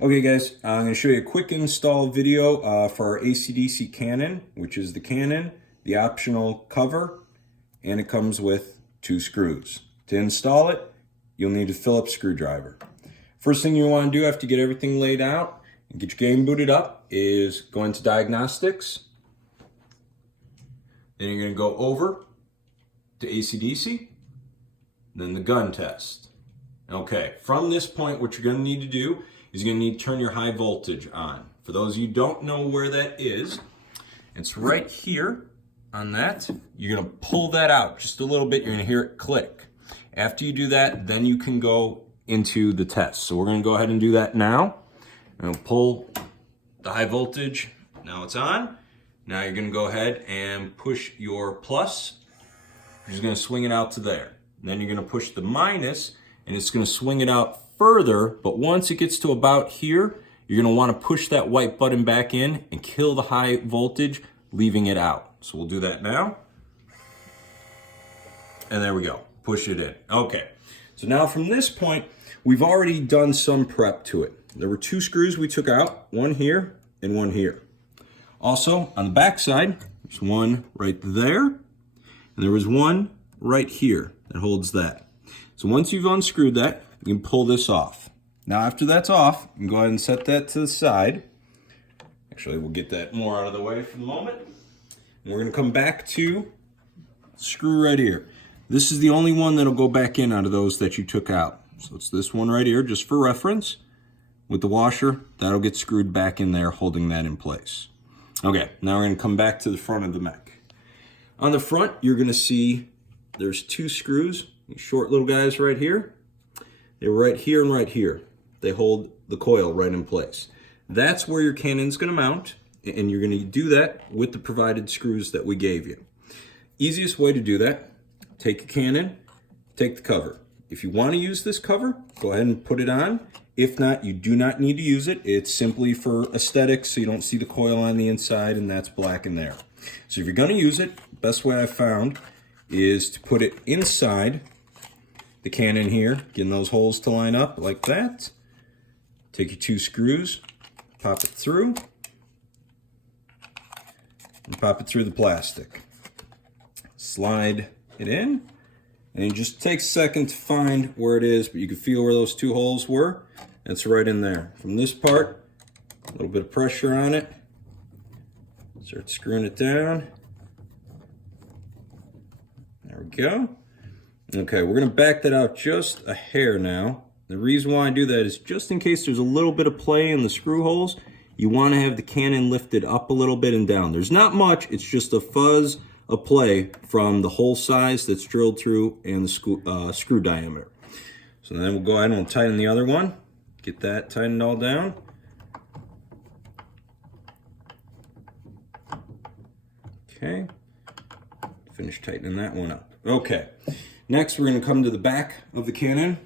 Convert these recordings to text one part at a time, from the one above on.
Okay guys, I'm going to show you a quick install video for our AC/DC cannon, which is the cannon, the optional cover, and it comes with 2 screws. To install it, you'll need a Phillips screwdriver. First thing you want to do after you get everything laid out and get your game booted up is go into diagnostics. Then you're going to go over to AC/DC, then the gun test. Okay, from this point what you're going to need to do is you're going to need to turn your high voltage on. For those of you who don't know where that is, it's right here on that. You're going to pull that out just a little bit. You're going to hear it click. After you do that, then you can go into the test. So we're going to go ahead and do that now. I'm going to pull the high voltage. Now it's on. Now you're going to go ahead and push your plus. You're just going to swing it out to there. And then you're going to push the minus, and it's going to swing it out further, but once it gets to about here, you're going to want to push that white button back in and kill the high voltage, leaving it out. So we'll do that now. And there we go. Push it in. Okay. So now from this point, we've already done some prep to it. There were 2 screws we took out, one here and one here. Also, on the back side, there's one right there, and there was one right here that holds that. So once you've unscrewed that, you can pull this off. Now after that's off, you can go ahead and set that to the side. Actually, we'll get that more out of the way for the moment. And we're going to come back to the screw right here. This is the only one that'll go back in out of those that you took out. So it's this one right here, just for reference. With the washer, that'll get screwed back in there, holding that in place. Okay, now we're going to come back to the front of the mech. On the front, you're going to see there's 2 screws, these short little guys right here. They're right here and right here. They hold the coil right in place. That's where your cannon's going to mount, and you're going to do that with the provided screws that we gave you. Easiest way to do that, take a cannon, take the cover. If you want to use this cover, go ahead and put it on. If not, you do not need to use it. It's simply for aesthetics, so you don't see the coil on the inside, and that's black in there. So if you're going to use it, best way I've found is to put it inside the cannon here, getting those holes to line up like that. Take your 2 screws, pop it through, and pop it through the plastic. Slide it in, and it just takes a second to find where it is, but you can feel where those 2 holes were. It's right in there. From this part, a little bit of pressure on it. Start screwing it down. There we go. Okay, we're going to back that out just a hair now. The reason why I do that is just in case there's a little bit of play in the screw holes, you want to have the cannon lifted up a little bit and down. There's not much, it's just a fuzz of play from the hole size that's drilled through and the screw diameter. So then we'll go ahead and we'll tighten the other one. Get that tightened all down. Okay, finish tightening that one up. Okay. Next, we're going to come to the back of the cannon.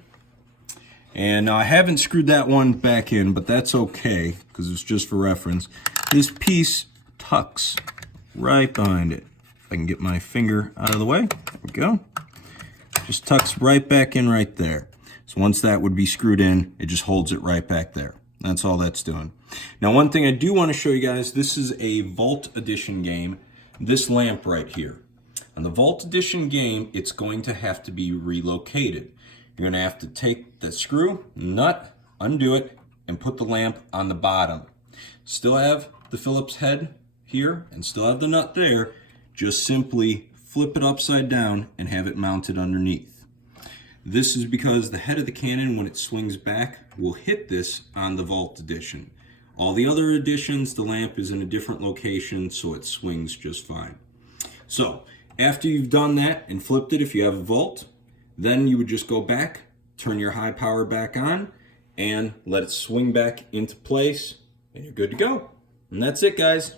And now I haven't screwed that one back in, but that's okay, because it's just for reference. This piece tucks right behind it. If I can get my finger out of the way, there we go. Just tucks right back in right there. So once that would be screwed in, it just holds it right back there. That's all that's doing. Now one thing I do want to show you guys, this is a Vault Edition game. This lamp right here. On the Vault Edition game, it's going to have to be relocated. You're going to have to take the screw, nut, undo it, and put the lamp on the bottom. Still have the Phillips head here, and still have the nut there. Just simply flip it upside down and have it mounted underneath. This is because the head of the cannon, when it swings back, will hit this on the Vault Edition. All the other editions, the lamp is in a different location, so it swings just fine. So, after you've done that and flipped it, if you have a Vault, then you would just go back, turn your high power back on, and let it swing back into place, and you're good to go. And that's it, guys.